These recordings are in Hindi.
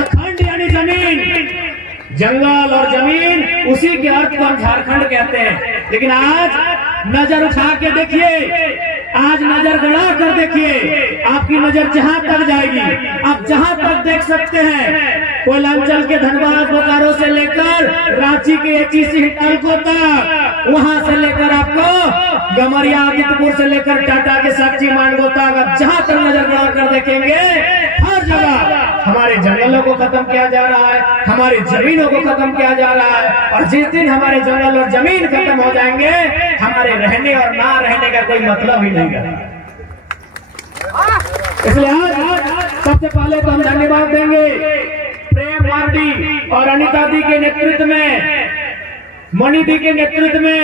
और खंड यानी जमीन, जंगल और जमीन, उसी के अर्थ को हम झारखंड कहते हैं। लेकिन आज नजर उठा के देखिए, आज नजर गड़ा कर देखिए, आपकी नजर जहां तक जाएगी, आप जहां तक देख सकते हैं, कोयलांचल के धनबाद बोकारो से लेकर रांची के एचईसी हिंडाल्को तक, वहां से लेकर आपको गमरिया आदित्यपुर से लेकर टाटा के साक्षी मानगो तक, आप जहां तक नजर गड़ा कर देखेंगे, हर जगह हमारे जंगलों को खत्म किया जा रहा है, हमारी जमीनों को खत्म किया जा रहा है। और जिस दिन हमारे जंगल और जमीन खत्म हो जाएंगे, हमारे रहने और ना रहने का कोई मतलब ही नहीं है। इसलिए आज सबसे पहले तो हम धन्यवाद देंगे प्रेम मार्डी और अनिता दी के नेतृत्व में, मणि दी के नेतृत्व में,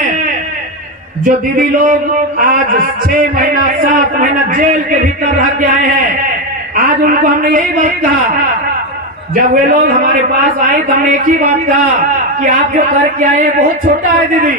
जो दीदी लोग आज 6 महीना 7 महीना जेल के भीतर रह के आए हैं। आज उनको हमने यही बात कहा, जब वे लोग हमारे पास आए तो हमने एक ही बात कहा कि आप जो करके आए बहुत छोटा है दीदी,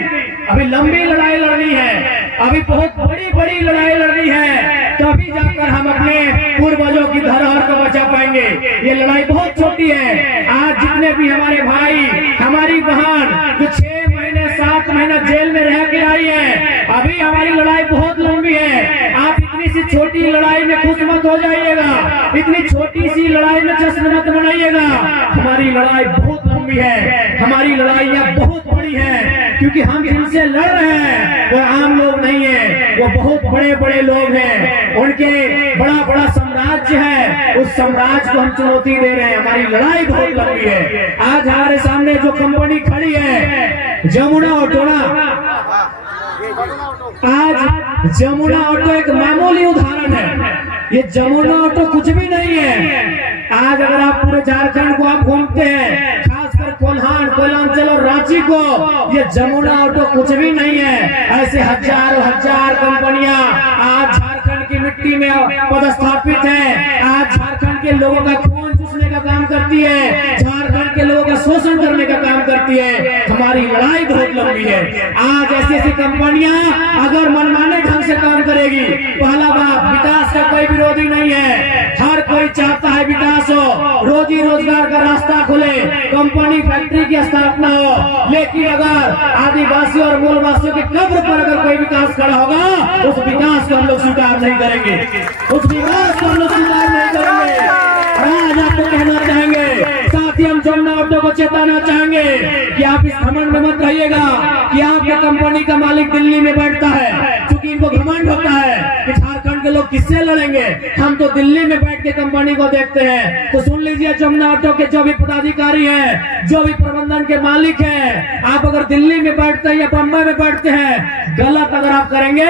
अभी लंबी लड़ाई लड़नी है, अभी बहुत बड़ी बड़ी लड़ाई लड़नी है, तभी जाकर हम अपने पूर्वजों की धरोहर को बचा पाएंगे। ये लड़ाई बहुत छोटी है। आज जितने भी हमारे भाई, हमारी बहन जो 6 महीने 7 महीना जेल में रह के आई है, अभी हमारी लड़ाई बहुत लंबी है। आप इतनी सी छोटी लड़ाई में खुश मत हो जाइएगा, इतनी छोटी सी लड़ाई में जश्न मत मनाइएगा। हमारी लड़ाई बहुत लंबी है, हमारी लड़ाइयाँ बहुत बड़ी है, क्योंकि हम जिनसे लड़ रहे हैं वो आम लोग नहीं है, वो बहुत बड़े बड़े लोग हैं, उनके बड़ा बड़ा साम्राज्य है, उस साम्राज्य को हम चुनौती दे रहे हैं। हमारी लड़ाई बहुत लंबी है। आज हमारे सामने जो कंपनी खड़ी है, जमुना ऑटो, आज जमुना ऑटो एक मामूली उदाहरण है। ये जमुना ऑटो कुछ भी नहीं है। आज अगर आप पूरे झारखंड को आप घूमते हैं, खासकर कोल्हान, कोयलांचल और रांची को, ये जमुना ऑटो कुछ भी नहीं है। ऐसे हजारों हजार कंपनियां आज झारखंड की मिट्टी में पदस्थापित हैं। आज झारखंड के लोगों का खून चूसने का काम करती है, झारखंड के लोगों का शोषण करने का काम करती है। हमारी लड़ाई बहुत लंबी है। आज ऐसी ऐसी कंपनियां अगर मनमाने ढंग से काम करेगी, पहला बात, विकास का कोई विरोधी नहीं है, हर कोई चाहता है विकास हो, रोजी रोजगार का रास्ता खुले, कंपनी फैक्ट्री की स्थापना हो। लेकिन अगर आदिवासी और मूलवासियों की कब्र पर अगर कोई विकास खड़ा होगा, उस विकास को हम लोग स्वीकार नहीं करेंगे, उस विकास को हम लोग स्वीकार नहीं करेंगे। आज आपको कहना चाहेंगे, साथ ही हम जमुना ऑटो को चेताना चाहेंगे कि आप इस घमंड में मत रहिएगा कि आपके कंपनी का मालिक दिल्ली में बैठता है, क्योंकि इनको घमंड होता है कि झारखंड के लोग किससे लड़ेंगे, हम तो दिल्ली में बैठ के कंपनी को देखते हैं। तो सुन लीजिए, जमुना ऑटो के जो भी पदाधिकारी हैं, जो भी प्रबंधन के मालिक हैं, आप अगर दिल्ली में बैठते हैं या बम्बई में बैठते हैं, गलत अगर आप करेंगे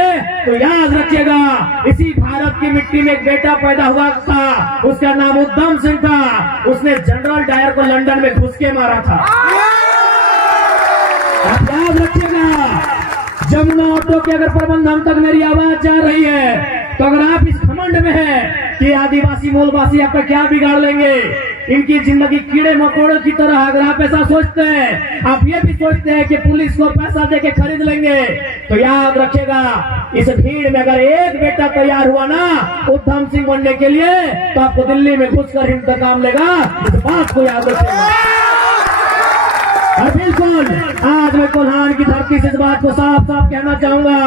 तो याद रखिएगा, इसी भारत की मिट्टी में एक बेटा पैदा हुआ था, उसका नाम उद्धम सिंह था, उसने जनरल डायर को लंदन में घुस के मारा था। आप याद रखिएगा, जमुना ऑटो के अगर प्रबंधन तक मेरी आवाज जा रही है, तो अगर आप इस घमंड में हैं कि आदिवासी मूलवासी आपका क्या बिगाड़ लेंगे, इनकी जिंदगी कीड़े मकोड़ों की तरह, अगर आप ऐसा सोचते हैं, आप ये भी सोचते हैं कि पुलिस को पैसा देके खरीद लेंगे, तो याद रखिएगा, इस भीड़ में अगर एक बेटा तैयार हुआ ना उद्धम सिंह बनने के लिए, तो आपको दिल्ली में घुसकर इंतकाम लेगा। इस बात को याद रखिएगा। और बिल्कुल आज मैं कोल्हान की धरती से इस बात को साफ साफ कहना चाहूंगा,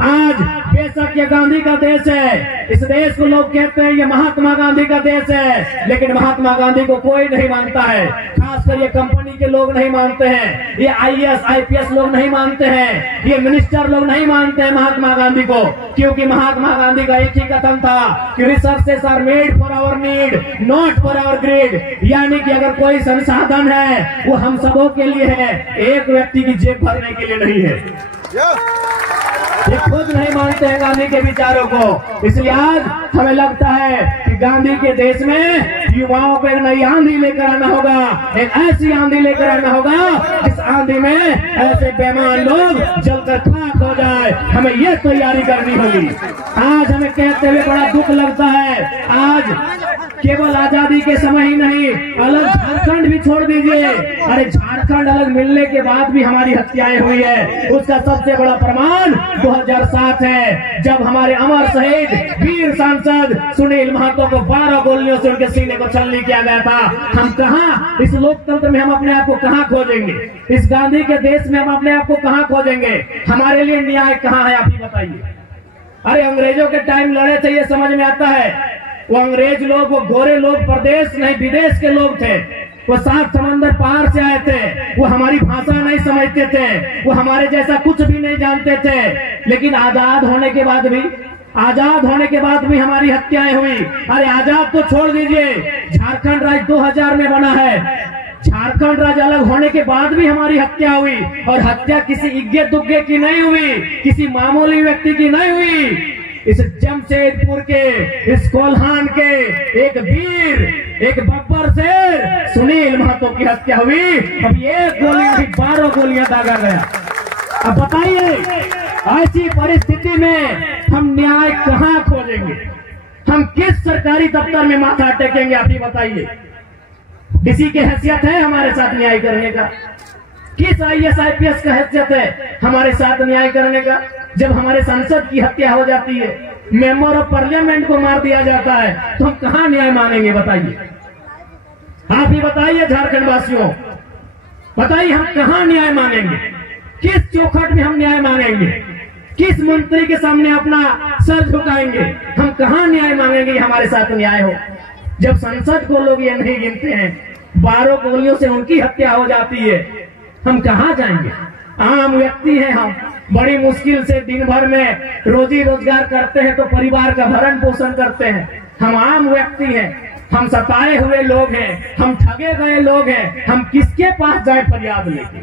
आज बेशक ये गांधी का देश है, इस देश को लोग कहते हैं ये महात्मा गांधी का देश है, लेकिन महात्मा गांधी को कोई नहीं मानता है, खासकर ये कंपनी के लोग नहीं मानते हैं, ये IAS IPS लोग नहीं मानते हैं, ये मिनिस्टर लोग नहीं मानते हैं महात्मा गांधी को, क्योंकि महात्मा गांधी का एक ही कथन था कि resources are made for our need, not for our greed. यानी कि अगर कोई संसाधन है वो हम सबों के लिए है, एक व्यक्ति की जेब भरने के लिए नहीं है। ये खुद नहीं मानते हैं गांधी के विचारों को। इसलिए आज हमें लगता है कि गांधी के देश में युवाओं को एक नई आंधी लेकर आना होगा, एक ऐसी आंधी लेकर आना होगा जिस आंधी में ऐसे बेईमान लोग जलकर खाक हो जाए। हमें ये तैयारी करनी होगी। आज हमें कहते हुए बड़ा दुख लगता है, आज केवल आजादी के समय ही नहीं, अलग झारखंड भी छोड़ दीजिए, अरे झारखंड अलग मिलने के बाद भी हमारी हत्याएं हुई है। उसका सबसे बड़ा प्रमाण 2007 है, जब हमारे अमर शहीद वीर सांसद सुनील महतो को 12 गोलियों से उनके सीने को छलनी किया गया था। हम कहां, इस लोकतंत्र में हम अपने आप को कहां खोजेंगे? इस गांधी के देश में हम अपने आप को कहां खोजेंगे? हमारे लिए न्याय कहां है, आप ही बताइए। अरे अंग्रेजों के टाइम लड़े थे, ये समझ में आता है। वो अंग्रेज लोग, वो गोरे लोग प्रदेश नहीं विदेश के लोग थे। वो 7 समंदर पार से आए थे। वो हमारी भाषा नहीं समझते थे, वो हमारे जैसा कुछ भी नहीं जानते थे। लेकिन आजाद होने के बाद भी हमारी हत्याएं हुई। अरे आजाद तो छोड़ दीजिए, झारखंड राज्य 2000 में बना है। झारखंड राज्य अलग होने के बाद भी हमारी हत्या हुई, और हत्या किसी इग्गे दुग्गे की नहीं हुई, किसी मामूली व्यक्ति की नहीं हुई। इस जमशेदपुर के, इस कोल्हान के एक वीर, एक बब्बर शेर सुनील महतो की हत्या हुई। अब एक गोली नहीं 12 गोलियां दागा गया। अब बताइए, ऐसी परिस्थिति में हम न्याय कहां खोजेंगे? हम किस सरकारी दफ्तर में माथा टेकेंगे? आप ही बताइए। किसी की हैसियत है हमारे साथ न्याय करने का? किस IAS IPS का हैसियत है हमारे साथ न्याय करने का? जब हमारे सांसद की हत्या हो जाती है, मेंबर ऑफ पार्लियामेंट को मार दिया जाता है, तो हम कहां न्याय मांगेंगे? बताइए, आप ही बताइए झारखंड वासियों, बताइए हम कहां न्याय मांगेंगे? किस चौखट में हम न्याय मांगेंगे? किस मंत्री के सामने अपना सर झुकाएंगे? हम कहां न्याय मांगेंगे हमारे साथ न्याय हो? जब संसद को लोग ये नहीं गिनते हैं, 12 गोलियों से उनकी हत्या हो जाती है, हम कहां जाएंगे? आम व्यक्ति हैं हम, बड़ी मुश्किल से दिन भर में रोजी रोजगार करते हैं, तो परिवार का भरण पोषण करते हैं। हम आम व्यक्ति हैं, हम सताए हुए लोग हैं, हम ठगे गए लोग हैं। हम किसके पास जाए फरियाद लेके?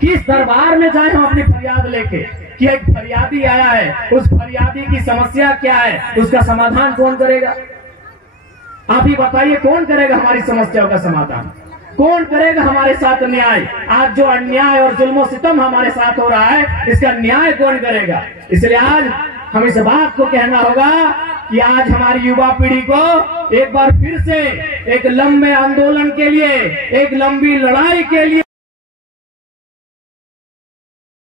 किस दरबार में जाए हम अपनी फरियाद लेके कि एक फरियादी आया है, उस फरियादी की समस्या क्या है, उसका समाधान कौन करेगा? आप ही बताइए, कौन करेगा हमारी समस्याओं का समाधान? कौन करेगा हमारे साथ न्याय? आज जो अन्याय और जुल्म सितम हमारे साथ हो रहा है, इसका न्याय कौन करेगा? इसलिए आज हम इस बात को कहना होगा कि आज हमारी युवा पीढ़ी को एक बार फिर से एक लंबे आंदोलन के लिए, एक लंबी लड़ाई के लिए